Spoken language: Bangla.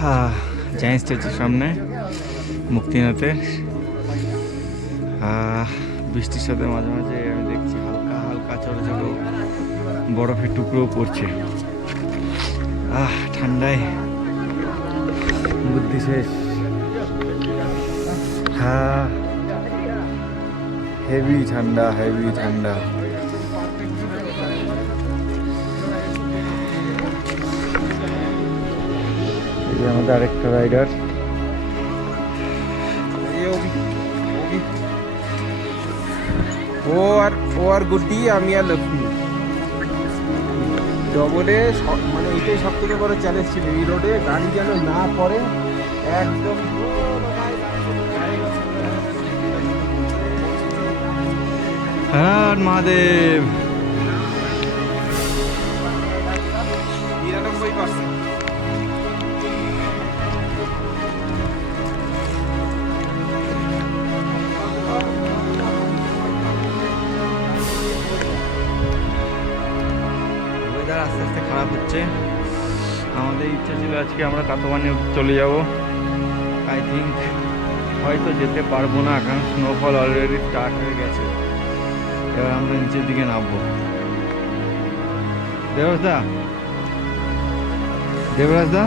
হ্যাঁ জায়েন্ট স্ট্যাচুর সামনে, মুক্তিনাথের। বৃষ্টির সাথে মাঝে মাঝে আমি দেখছি হালকা হালকা ছোটো ছোটো বরফের টুকরো পড়ছে। আহ, ঠান্ডায়। বুদ্ধি শেষ। হ্যাঁ হেভি ঠান্ডা হেভি ঠান্ডা। আমাদের আরেকটা রাইডার ও আর ও আর গুড্ডি আমি আর লক্ষ্মী। ডবলে সব- মানে এটাই সব থেকে বড় চ্যালেঞ্জ ছিল এই রোডে গাড়ি যেন না পড়ে একদম হ্যাঁ মহাদেব। নিরানব্বই পার্সেন্ট ওয়েদার আস্তে আস্তে খারাপ হচ্ছে। আমাদের ইচ্ছা ছিল আজকে আমরা কাতোবানে চলে যাব। আই থিঙ্ক হয়তো যেতে পারব না, কারণ স্নোফল অলরেডি স্টার্ট হয়ে গেছে। এবার আমরা নিচের দিকে নামবো। দেবরাজ দা? দেবরাজ দা?